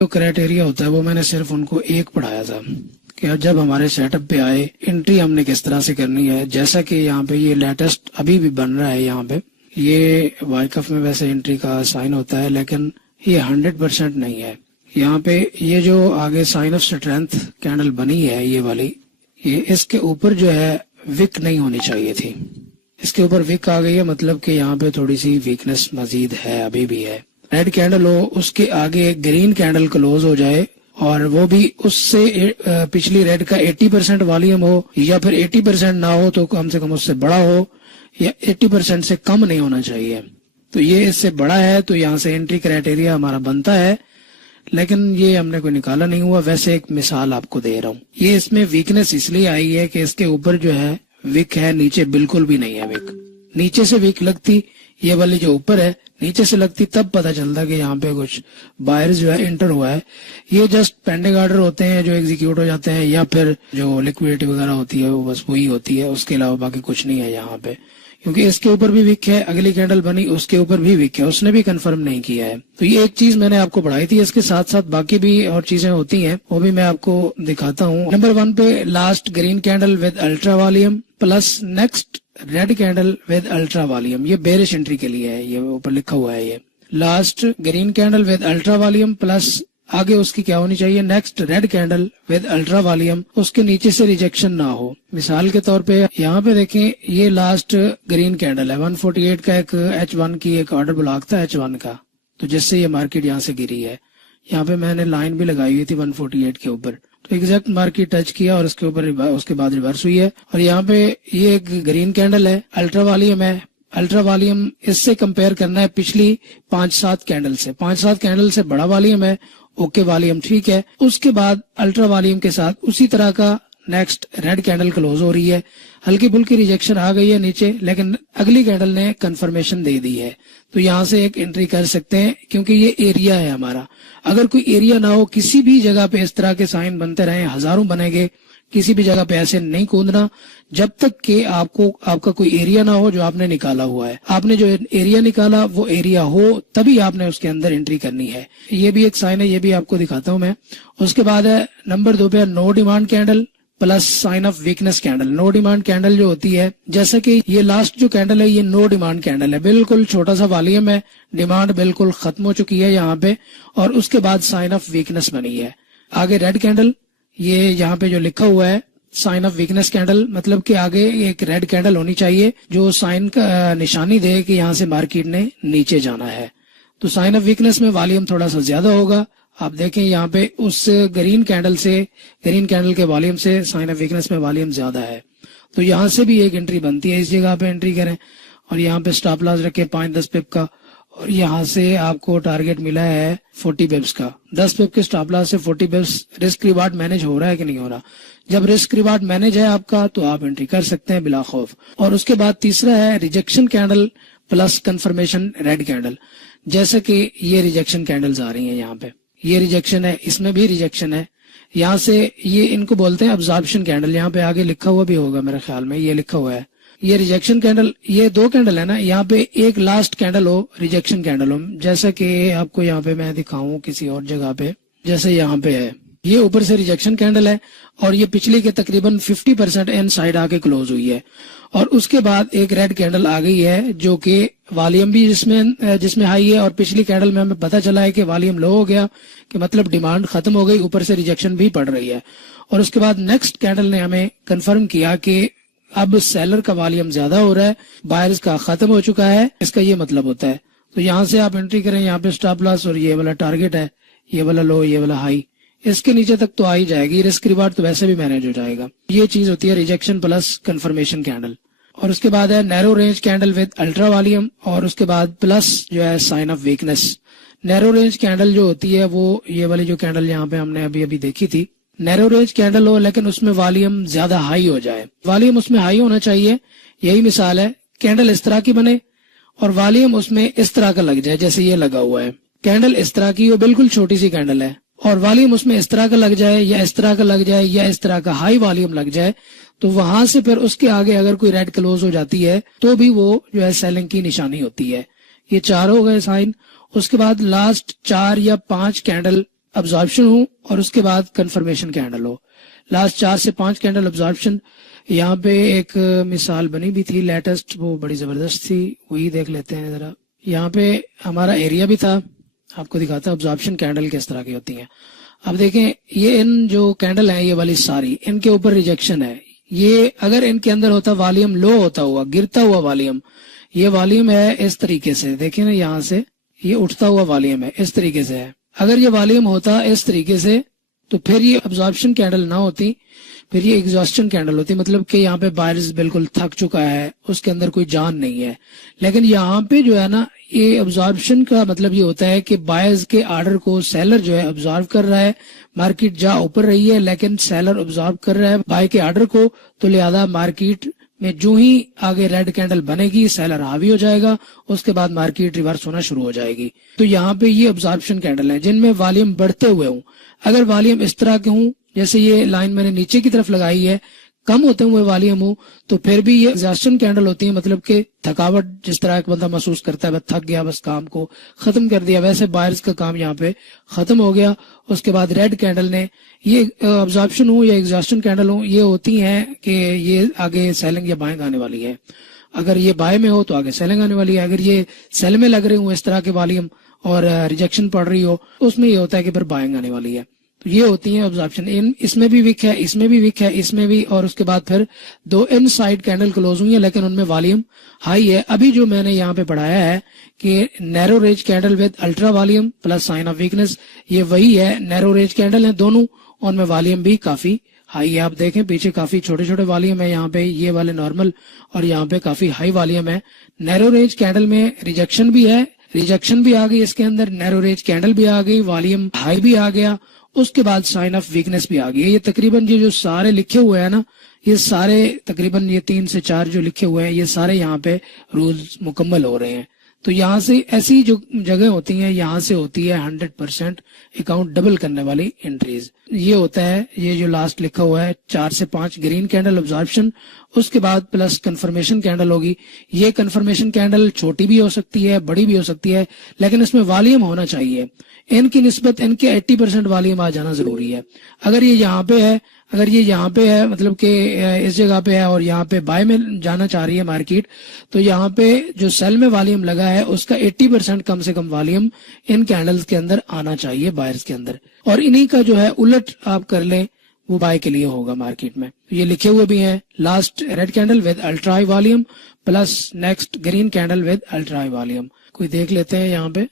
जो क्राइटेरिया होता है वो मैंने सिर्फ उनको एक पढ़ाया था कि जब हमारे सेटअप पे आए एंट्री हमने किस तरह से करनी है। जैसा कि यहाँ पे ये लेटेस्ट अभी भी बन रहा है, यहाँ पे ये वाइकफ में वैसे एंट्री का साइन होता है लेकिन ये 100% नहीं है। यहाँ पे ये जो आगे साइन ऑफ स्ट्रेंथ कैंडल बनी है ये वाली, ये इसके ऊपर जो है विक नहीं होनी चाहिए थी। इसके ऊपर विक आ गई है, मतलब कि यहाँ पे थोड़ी सी वीकनेस मजीद है, अभी भी है। रेड कैंडल हो, उसके आगे ग्रीन कैंडल क्लोज हो जाए और वो भी उससे पिछली रेड का 80% वॉल्यूम हो या फिर 80% ना हो तो कम से कम उससे बड़ा हो, या 80% से कम नहीं होना चाहिए। तो ये इससे बड़ा है तो यहाँ से एंट्री क्राइटेरिया हमारा बनता है, लेकिन ये हमने कोई निकाला नहीं हुआ। वैसे एक मिसाल आपको दे रहा हूँ। ये इसमें वीकनेस इसलिए आई है कि इसके ऊपर जो है विक है, नीचे बिल्कुल भी नहीं है विक। नीचे से विक लगती, ये वाली जो ऊपर है नीचे से लगती, तब पता चलता कि यहाँ पे कुछ बायर्स जो है इंटर हुआ है। ये जस्ट पेंडिंग ऑर्डर होते हैं जो एग्जीक्यूट हो जाते हैं, या फिर जो लिक्विडिटी वगैरह होती है वो बस वही होती है, उसके अलावा बाकी कुछ नहीं है यहाँ पे। क्योंकि इसके ऊपर भी विक है, अगली कैंडल बनी उसके ऊपर भी विक है, उसने भी कंफर्म नहीं किया है। तो ये एक चीज मैंने आपको पढ़ाई थी। इसके साथ साथ बाकी भी और चीजें होती हैं, वो भी मैं आपको दिखाता हूँ। नंबर 1 पे last green candle with ultra volume plus next red candle with ultra volume, ये बेरिश एंट्री के लिए है, ये ऊपर लिखा हुआ है। ये last green candle with ultra volume plus आगे उसकी क्या होनी चाहिए, next red candle with ultra volume, उसके नीचे से रिजेक्शन ना हो। मिसाल के तौर पे यहाँ पे देखें, ये लास्ट ग्रीन कैंडल है, 148 का एक H1 की एक ऑर्डर ब्लॉक था H1 का, तो जिससे ये मार्केट यहाँ से गिरी है। यहाँ पे मैंने लाइन भी लगाई हुई थी 148 के ऊपर, तो एग्जैक्ट मार्केट टच किया और उसके ऊपर उसके बाद रिवर्स हुई है। और यहाँ पे ये एक ग्रीन कैंडल है, अल्ट्रा वॉल्यूम है। अल्ट्रा वॉल्यूम इससे कंपेयर करना है पिछली 5-7 कैंडल से, 5-7 कैंडल से बड़ा वॉल्यूम है, ओके वॉल्यूम ठीक है। उसके बाद अल्ट्रा वॉल्यूम के साथ उसी तरह का नेक्स्ट रेड कैंडल क्लोज हो रही है, हल्की फुल्की रिजेक्शन आ गई है नीचे, लेकिन अगली कैंडल ने कंफर्मेशन दे दी है, तो यहाँ से एक एंट्री कर सकते हैं। क्योंकि ये एरिया है हमारा, अगर कोई एरिया ना हो, किसी भी जगह पे इस तरह के साइन बनते रहे, हजारों बनेंगे, किसी भी जगह पे ऐसे नहीं कूदना जब तक कि आपका कोई एरिया ना हो जो आपने निकाला हुआ है। आपने जो एरिया निकाला वो एरिया हो तभी आपने उसके अंदर एंट्री करनी है। ये भी एक साइन है, ये भी आपको दिखाता हूं मैं। उसके बाद है नंबर 2 पे no demand candle plus sign of weakness candle. No demand candle जो होती है, जैसे कि ये लास्ट जो कैंडल है ये नो डिमांड कैंडल है, बिल्कुल छोटा सा वॉल्यूम है, डिमांड बिल्कुल खत्म हो चुकी है यहाँ पे, और उसके बाद साइन ऑफ वीकनेस बनी है। आगे रेड कैंडल, ये यहाँ पे जो लिखा हुआ है साइन ऑफ वीकनेस कैंडल, मतलब कि आगे एक रेड कैंडल होनी चाहिए जो साइन का निशानी दे कि यहाँ से मार्केट ने नीचे जाना है। तो साइन ऑफ वीकनेस में वॉल्यूम थोड़ा सा ज्यादा होगा। आप देखें यहाँ पे उस ग्रीन कैंडल के वॉल्यूम से साइन ऑफ वीकनेस में वॉल्यूम ज्यादा है, तो यहाँ से भी एक एंट्री बनती है। इस जगह पे एंट्री करें और यहाँ पे स्टॉप लॉस रखे 5-10 पिप का, और यहाँ से आपको टारगेट मिला है 40 पिप्स का। 10 पिप के स्टॉप लॉस से 40 पिप्स, रिस्क रिवार्ड मैनेज हो रहा है कि नहीं हो रहा? जब रिस्क रिवार्ड मैनेज है आपका तो आप एंट्री कर सकते हैं बिला खौफ। और उसके बाद तीसरा है rejection candle plus confirmation red candle. जैसे कि ये रिजेक्शन कैंडल्स आ रही हैं, यहाँ पे ये रिजेक्शन है, इसमें भी रिजेक्शन है। यहाँ से ये इनको बोलते हैं अब्जॉर्प्शन कैंडल, यहाँ पे आगे लिखा हुआ भी होगा मेरे ख्याल में, ये लिखा हुआ है। ये रिजेक्शन कैंडल, ये 2 कैंडल है ना, यहाँ पे एक लास्ट कैंडल हो रिजेक्शन कैंडल हो, जैसे कि आपको यहाँ पे मैं दिखाऊं किसी और जगह पे, जैसे यहाँ पे है, ये ऊपर से रिजेक्शन कैंडल है और ये पिछली के तकरीबन 50% इन साइड आके क्लोज हुई है, और उसके बाद एक रेड कैंडल आ गई है जो कि वॉल्यूम भी जिसमें हाई है, और पिछली कैंडल में हमें पता चला है कि वॉल्यूम लो हो गया, कि मतलब डिमांड खत्म हो गई, ऊपर से रिजेक्शन भी पड़ रही है। और उसके बाद नेक्स्ट कैंडल ने हमें कंफर्म किया कि अब सेलर का वॉल्यूम ज्यादा हो रहा है, बायर्स का खत्म हो चुका है, इसका ये मतलब होता है। तो यहाँ से आप एंट्री करें, यहाँ पे स्टॉप लॉस और ये वाला टारगेट है, ये वाला लो, ये वाला हाई, इसके नीचे तक तो आ ही जाएगी, रिस्क रिवार्ड तो वैसे भी मैनेज हो जाएगा। ये चीज होती है रिजेक्शन प्लस कंफर्मेशन कैंडल। और उसके बाद है narrow range candle with ultra volume, और उसके बाद प्लस जो है sign of weakness. Narrow range candle जो होती है वो ये वाली जो कैंडल यहाँ पे हमने अभी अभी देखी थी, नैरो रेंज कैंडल हो लेकिन उसमें वॉल्यूम ज्यादा हाई हो जाए, वॉल्यूम उसमें हाई होना चाहिए। यही मिसाल है, कैंडल इस तरह की बने और वॉल्यूम उसमें इस तरह का लग जाए, जैसे ये लगा हुआ है। कैंडल इस तरह की हो, बिल्कुल छोटी सी कैंडल है, और वॉल्यूम उसमें इस तरह का लग जाए, या इस तरह का लग जाए, या इस तरह का हाई वॉल्यूम लग जाए, तो वहां से फिर उसके आगे अगर कोई रेड क्लोज हो जाती है तो भी वो जो है सेलिंग की निशानी होती है। ये 4 हो गए साइन। उसके बाद लास्ट 4 या 5 कैंडल अब्जॉर्प्शन हो और उसके बाद कंफर्मेशन कैंडल हो। लास्ट 4 से 5 कैंडल अब्जॉर्प्शन। यहाँ पे एक मिसाल बनी भी थी लेटेस्ट, वो बड़ी जबरदस्त थी, वही देख लेते हैं जरा। यहाँ पे हमारा एरिया भी था, आपको दिखाता है अब्जॉर्प्शन कैंडल किस तरह की होती है। अब देखें ये इन जो कैंडल है ये वाली सारी, इनके ऊपर रिजेक्शन है। ये अगर इनके अंदर होता वॉल्यूम लो होता हुआ, गिरता हुआ वॉल्यूम, ये वॉल्यूम है इस तरीके से, देखिए ना यहाँ से ये उठता हुआ वॉल्यूम है, इस तरीके से है। अगर ये वॉल्यूम होता इस तरीके से तो फिर ये अब्जॉर्प्शन कैंडल ना होती, फिर ये एग्जॉस्शन कैंडल होती, मतलब कि यहाँ पे बायर्स बिल्कुल थक चुका है, उसके अंदर कोई जान नहीं है। लेकिन यहाँ पे जो है ना, ये अब्जॉर्प्शन का मतलब ये होता है कि बायर्स के आर्डर को सेलर जो है अब्जॉर्व कर रहा है। मार्केट जा ऊपर रही है लेकिन सेलर अब्जॉर्व कर रहा है बाय के आर्डर को, तो लिहाजा मार्केट में जो ही आगे रेड कैंडल बनेगी सेलर हावी हो जाएगा, उसके बाद मार्केट रिवर्स होना शुरू हो जाएगी। तो यहाँ पे ये अब्जॉर्प्शन कैंडल है जिनमें वॉल्यूम बढ़ते हुए हूँ। अगर वॉल्यूम इस तरह के हूँ, जैसे ये लाइन मैंने नीचे की तरफ लगाई है, कम होते हुए वॉल्यूम हो, तो फिर भी ये एग्जॉस्शन कैंडल होती है, मतलब कि थकावट जिस तरह एक बंदा महसूस करता है, बस थक गया, बस काम को खत्म कर दिया, वैसे बायर्स का काम यहाँ पे खत्म हो गया। उसके बाद रेड कैंडल ने, ये अब्जॉर्प्शन हो या एग्जॉस्शन कैंडल हो, ये होती है कि ये आगे सेलिंग या बाइंग आने वाली है। अगर ये बाय में हो तो आगे सेलिंग आने वाली है। अगर ये सेल में लग रहे हो इस तरह के वॉल्यूम और रिजेक्शन पड़ रही हो, उसमें ये होता है कि फिर बाइंग आने वाली है। तो ये होती है ऑब्जर्वेशन। इन इसमें भी विक है, इसमें भी विक है, इसमें भी, और उसके बाद फिर दो इन साइड कैंडल क्लोज हुई है लेकिन उनमें वॉल्यूम हाई है। अभी जो मैंने यहाँ पे पढ़ाया है कि narrow range candle with ultra volume plus sign of weakness, ये वही है। नैरो रेंज कैंडल है दोनों, उनमें वॉल्यूम भी काफी हाई है। आप देखें पीछे काफी छोटे छोटे वॉल्यूम है, यहाँ पे ये वाले नॉर्मल, और यहाँ पे काफी हाई वॉल्यूम है। नैरो रेंज कैंडल में रिजेक्शन भी है, रिजेक्शन भी आ गई इसके अंदर, नैरो रेंज कैंडल भी आ गई, वॉल्यूम हाई भी आ गया, उसके बाद साइन ऑफ वीकनेस भी आ गई। ये तकरीबन ये जो सारे लिखे हुए हैं ना, ये सारे तकरीबन ये 3 से 4 जो लिखे हुए हैं, ये सारे यहाँ पे रूल्स मुकम्मल हो रहे हैं। तो यहाँ से ऐसी जो जगह होती हैं, यहाँ से होती है 100% अकाउंट डबल करने वाली एंट्रीज। ये होता है, ये जो लास्ट लिखा हुआ है 4 से 5 ग्रीन कैंडल ऑब्जर्वेशन, उसके बाद प्लस कंफर्मेशन कैंडल होगी। ये कंफर्मेशन कैंडल छोटी भी हो सकती है, बड़ी भी हो सकती है, लेकिन इसमें वॉल्यूम होना चाहिए। इनकी निस्बत इनके 80% वॉल्यूम आ जाना जरूरी है। अगर ये यहाँ पे है, अगर ये यहाँ पे है, मतलब कि इस जगह पे है और यहाँ पे बाय में जाना चाह रही है मार्केट, तो यहाँ पे जो सेल में वॉल्यूम लगा है उसका 80% कम से कम वॉल्यूम इन कैंडल्स के अंदर आना चाहिए, बायर्स के अंदर। और इन्हीं का जो है उलट आप कर लें, वो बाय के लिए होगा मार्केट में। ये लिखे हुए भी हैं, last red candle with ultra high volume plus next green candle with ultra high volume. कोई देख लेते हैं यहाँ पे।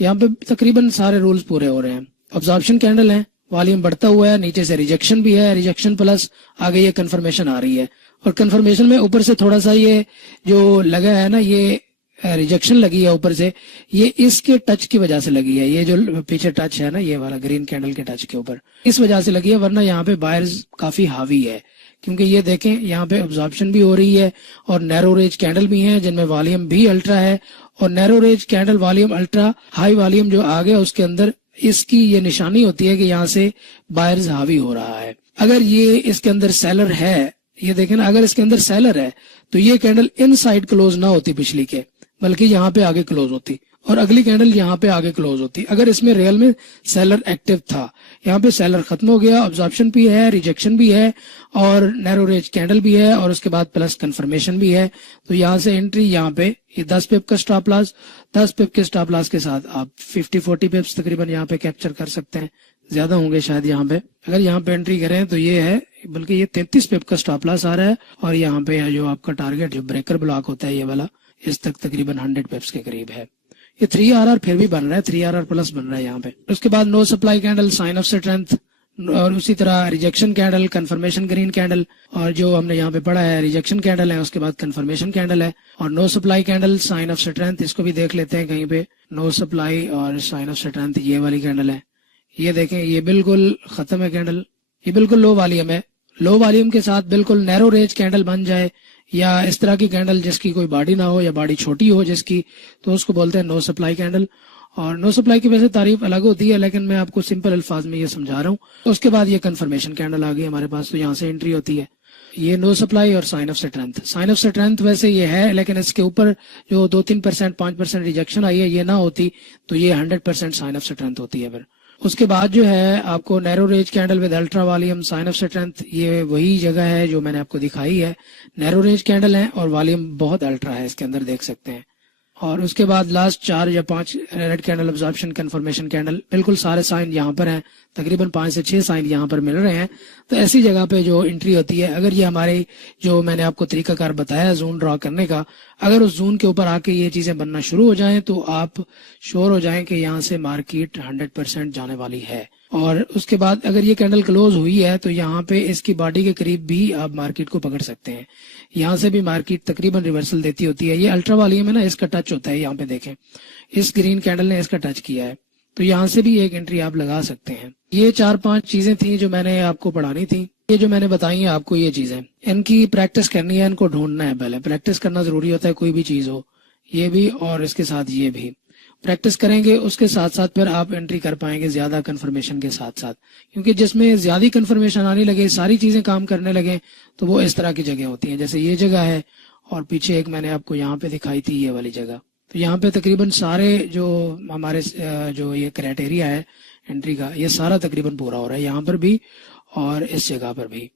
यहाँ पे तकरीबन सारे रूल्स पूरे हो रहे हैं। ऑब्जर्वेशन कैंडल है, वॉल्यूम बढ़ता हुआ है, नीचे से रिजेक्शन भी है, रिजेक्शन प्लस आगे ये कंफर्मेशन आ रही है। और कंफर्मेशन में ऊपर से थोड़ा सा ये जो लगा है ना, ये रिजेक्शन लगी है ऊपर से, ये इसके टच की वजह से लगी है। ये जो पीछे टच है ना, ये वाला ग्रीन कैंडल के टच के ऊपर, इस वजह से लगी है, वरना यहाँ पे बायर्स काफी हावी है। क्योंकि ये देखें यहाँ पे ऑब्जर्वेशन भी हो रही है और नैरो रेंज कैंडल भी है जिनमें वॉल्यूम भी अल्ट्रा है। और narrow range candle volume ultra, high volume जो आ गया उसके अंदर, इसकी ये निशानी होती है कि यहाँ से बायर्स हावी हो रहा है। अगर ये इसके अंदर सेलर है, ये देखें ना, अगर इसके अंदर सेलर है तो ये कैंडल इन साइड क्लोज ना होती पिछली के, बल्कि यहाँ पे आगे क्लोज होती और अगली कैंडल यहाँ पे आगे क्लोज होती। अगर इसमें रियल में सेलर एक्टिव था, यहाँ पे सेलर खत्म हो गया, ऑब्जर्वेशन भी है, रिजेक्शन भी है और नैरो रेंज कैंडल भी है और उसके बाद प्लस कंफर्मेशन भी है। तो यहाँ से एंट्री, यहाँ पे ये 10 पिप का स्टॉप लॉस, 10 पिप के स्टॉप लॉस के साथ आप 50-40 पिप्स तकरीबन यहाँ पे कैप्चर कर सकते हैं, ज्यादा होंगे शायद यहाँ पे। अगर यहाँ पे एंट्री करें तो ये है, बल्कि ये 33 पिप का स्टॉप लॉस आ रहा है और यहाँ पे जो आपका टारगेट जो ब्रेकर ब्लॉक होता है ये वाला, इस तक तकरीबन 100 पिप्स के करीब है। ये 3RR फिर भी बन रहा है, 3RR प्लस बन रहा है यहाँ पे। उसके बाद no supply candle, sign of strength, और उसी तरह rejection candle, confirmation green candle, और जो हमने यहाँ पे पढ़ा है रिजेक्शन कैंडल है, उसके बाद कंफर्मेशन कैंडल है और no supply candle, sign of strength. इसको भी देख लेते हैं कहीं पे, नो सप्लाई और साइन ऑफ स्ट्रेंथ, ये वाली कैंडल है। ये देखें, ये बिल्कुल खत्म है कैंडल, ये बिल्कुल लो वॉल्यूम है। लो वॉल्यूम के साथ बिल्कुल नैरो रेंज कैंडल बन जाए या इस तरह की कैंडल जिसकी कोई बॉडी ना हो या बॉडी छोटी हो जिसकी, तो उसको बोलते हैं नो सप्लाई कैंडल। और नो सप्लाई की वैसे तारीफ अलग होती है, लेकिन मैं आपको सिंपल अल्फाज में ये समझा रहा हूँ। उसके बाद ये कंफर्मेशन कैंडल आ गई हमारे पास, तो यहाँ से एंट्री होती है। ये नो सप्लाई और sign of strength. Sign of strength वैसे ये है, लेकिन इसके ऊपर जो 2-3%, 5% रिजेक्शन आई है, ये ना होती तो ये 100% साइन ऑफ स्ट्रेंथ होती है फिर। उसके बाद जो है आपको narrow range candle with ultra volume sign of strength, ये वही जगह है जो मैंने आपको दिखाई है। नैरो रेंज कैंडल है और वॉल्यूम बहुत अल्ट्रा है इसके अंदर, देख सकते हैं। और उसके बाद लास्ट 4 या 5 red candle absorption confirmation candle, बिल्कुल सारे साइन यहाँ पर हैं, तकरीबन 5 से 6 साइन यहाँ पर मिल रहे हैं। तो ऐसी जगह पे जो एंट्री होती है, अगर ये हमारे जो मैंने आपको तरीकाकार बताया जोन ड्रॉ करने का, अगर उस जोन के ऊपर आके ये चीजें बनना शुरू हो जाएं तो आप श्योर हो जाएं कि यहाँ से मार्केट 100% जाने वाली है। और उसके बाद अगर ये कैंडल क्लोज हुई है तो यहाँ पे इसकी बॉडी के करीब भी आप मार्केट को पकड़ सकते हैं। यहाँ से भी मार्केट तकरीबन रिवर्सल देती होती है। ये अल्ट्रा वॉल्यूम है ना, इसका टच होता है, यहाँ पे देखें इस ग्रीन कैंडल ने इसका टच किया है, तो यहाँ से भी एक एंट्री आप लगा सकते हैं। ये 4-5 चीजें थी जो मैंने आपको पढ़ानी थी। ये जो मैंने बताई है आपको, ये चीजें इनकी प्रैक्टिस करनी है, इनको ढूंढना है। पहले प्रैक्टिस करना जरूरी होता है, कोई भी चीज हो, ये भी और इसके साथ ये भी प्रैक्टिस करेंगे, उसके साथ साथ फिर आप एंट्री कर पाएंगे ज्यादा कंफर्मेशन के साथ साथ। क्योंकि जिसमें ज्यादा कंफर्मेशन आने लगे, सारी चीजें काम करने लगे, तो वो इस तरह की जगह होती हैं। जैसे ये जगह है और पीछे एक मैंने आपको यहाँ पे दिखाई थी ये वाली जगह। तो यहाँ पे तकरीबन सारे जो हमारे जो ये क्राइटेरिया है एंट्री का, ये सारा तकरीबन पूरा हो रहा है, यहाँ पर भी और इस जगह पर भी।